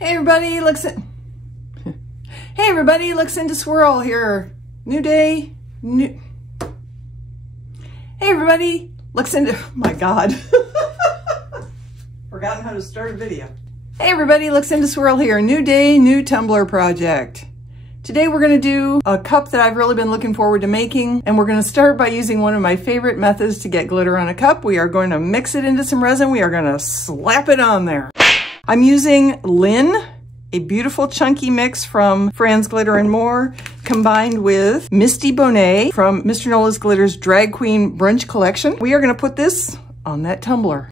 Hey everybody, looks into swirl here. New day, new. Hey everybody, looks into, oh my God. Forgotten how to start a video. Hey everybody, looks into swirl here. New day, new tumbler project. Today we're gonna do a cup that I've really been looking forward to making, and we're gonna start by using one of my favorite methods to get glitter on a cup. We are going to mix it into some resin. We are gonna slap it on there. I'm using Lynn, a beautiful chunky mix from Fran's Glitter and More, combined with Misty Bonet from Mr. Nola's Glitter's Drag Queen Brunch Collection. We are gonna put this on that tumbler.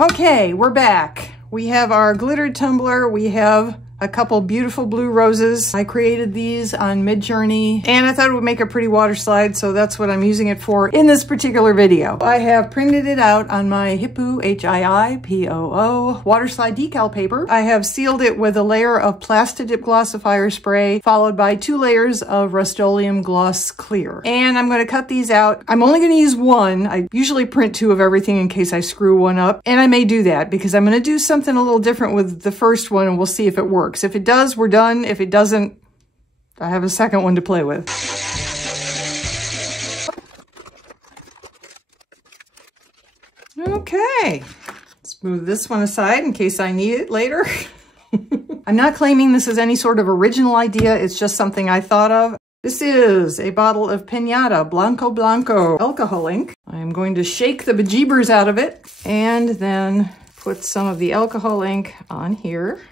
Okay, we're back. We have our glittered tumbler. We have a couple beautiful blue roses. I created these on Midjourney, and I thought it would make a pretty water slide, so that's what I'm using it for in this particular video. I have printed it out on my Hippoo, H-I-I-P-O-O, water slide decal paper. I have sealed it with a layer of Plastidip Glossifier spray, followed by 2 layers of Rust-Oleum Gloss Clear. And I'm going to cut these out. I'm only going to use one. I usually print 2 of everything in case I screw one up, and I may do that because I'm going to do something a little different with the first one, and we'll see if it works. If it does, we're done. If it doesn't, I have a second one to play with. Okay, let's move this one aside in case I need it later. I'm not claiming this is any sort of original idea. It's just something I thought of. This is a bottle of Piñata Blanco Blanco alcohol ink. I'm going to shake the bejeebers out of it and then put some of the alcohol ink on here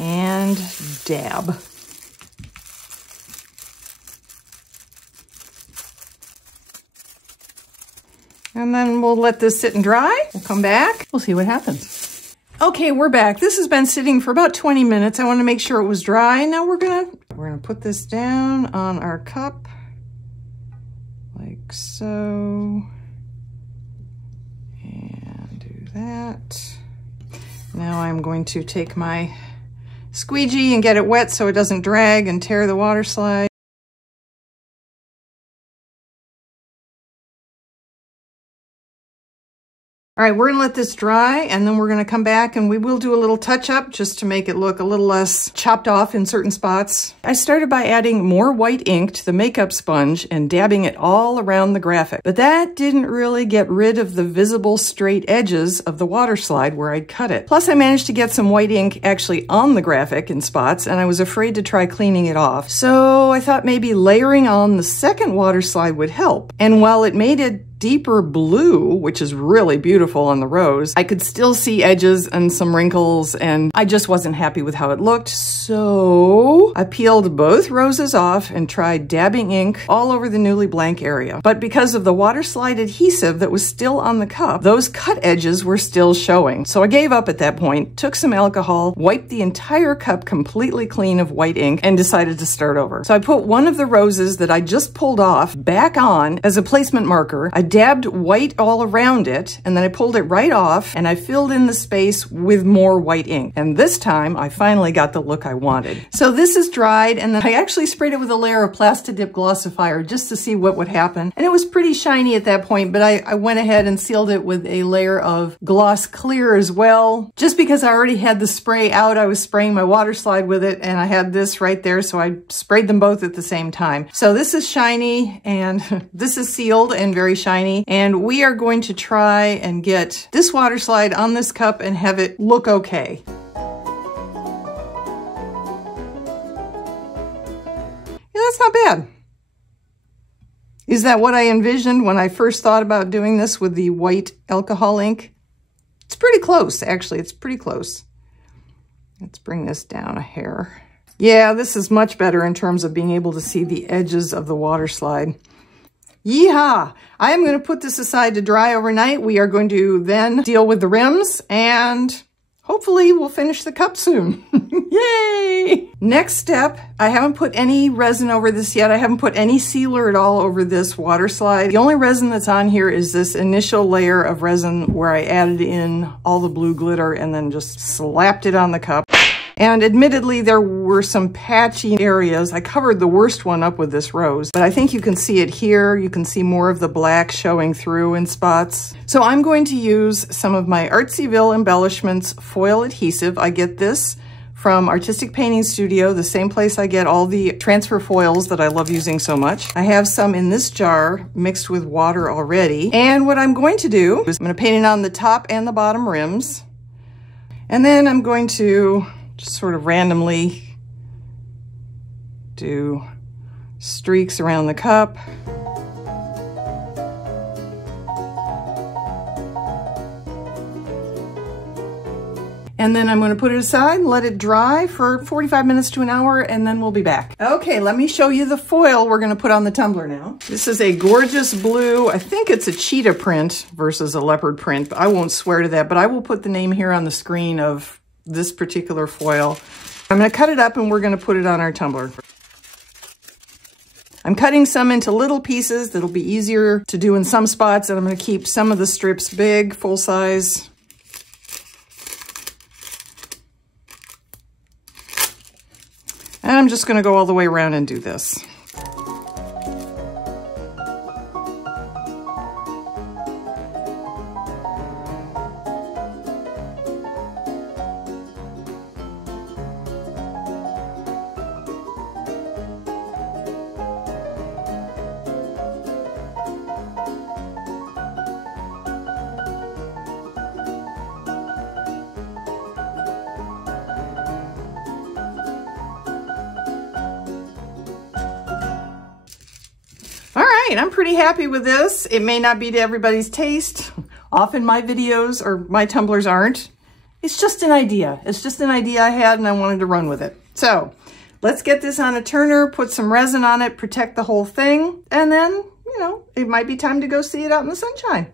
and dab. And then we'll let this sit and dry. We'll come back. We'll see what happens. Okay, we're back. This has been sitting for about 20 minutes. I want to make sure it was dry. Now we're gonna put this down on our cup like so. And do that. Now I'm going to take my squeegee and get it wet so it doesn't drag and tear the water slide. All right, we're gonna let this dry and then we're gonna come back and we will do a little touch up just to make it look a little less chopped off in certain spots. I started by adding more white ink to the makeup sponge and dabbing it all around the graphic, but that didn't really get rid of the visible straight edges of the water slide where I'd cut it. Plus I managed to get some white ink actually on the graphic in spots and I was afraid to try cleaning it off. So I thought maybe layering on the second water slide would help. And while it made it deeper blue, which is really beautiful on the rose, I could still see edges and some wrinkles, and I just wasn't happy with how it looked. So I peeled both roses off and tried dabbing ink all over the newly blank area. But because of the water slide adhesive that was still on the cup, those cut edges were still showing. So I gave up at that point, took some alcohol, wiped the entire cup completely clean of white ink, and decided to start over. So I put one of the roses that I just pulled off back on as a placement marker. I dabbed white all around it, and then I pulled it right off, and I filled in the space with more white ink. And this time, I finally got the look I wanted. So this is dried, and then I actually sprayed it with a layer of Plastidip Glossifier just to see what would happen. And it was pretty shiny at that point, but I went ahead and sealed it with a layer of Gloss Clear as well. Just because I already had the spray out, I was spraying my water slide with it, and I had this right there, so I sprayed them both at the same time. So this is shiny, and this is sealed and very shiny. And we are going to try and get this water slide on this cup and have it look okay. Yeah, that's not bad. Is that what I envisioned when I first thought about doing this with the white alcohol ink? It's pretty close, actually. It's pretty close. Let's bring this down a hair. Yeah, this is much better in terms of being able to see the edges of the water slide. Yeehaw! I am going to put this aside to dry overnight. We are going to then deal with the rims and hopefully we'll finish the cup soon. Yay! Next step, I haven't put any resin over this yet. I haven't put any sealer at all over this water slide. The only resin that's on here is this initial layer of resin where I added in all the blue glitter and then just slapped it on the cup. And admittedly, there were some patchy areas. I covered the worst one up with this rose, but I think you can see it here. You can see more of the black showing through in spots. So I'm going to use some of my Artsyville Embellishments foil adhesive. I get this from Artistic Painting Studio, the same place I get all the transfer foils that I love using so much. I have some in this jar mixed with water already. And what I'm going to do is I'm going to paint it on the top and the bottom rims. And then I'm going to just sort of randomly do streaks around the cup. And then I'm going to put it aside and let it dry for 45 minutes to an hour, and then we'll be back. Okay, let me show you the foil we're going to put on the tumbler now. This is a gorgeous blue. I think it's a cheetah print versus a leopard print, but I won't swear to that, but I will put the name here on the screen of this particular foil. I'm going to cut it up and we're going to put it on our tumbler. I'm cutting some into little pieces that'll be easier to do in some spots, and I'm going to keep some of the strips big, full size. And I'm just going to go all the way around and do this. All right, I'm pretty happy with this. It may not be to everybody's taste. Often my videos or my tumblers aren't. It's just an idea. It's just an idea I had and I wanted to run with it. So let's get this on a turner, put some resin on it, protect the whole thing, and then, you know, it might be time to go see it out in the sunshine.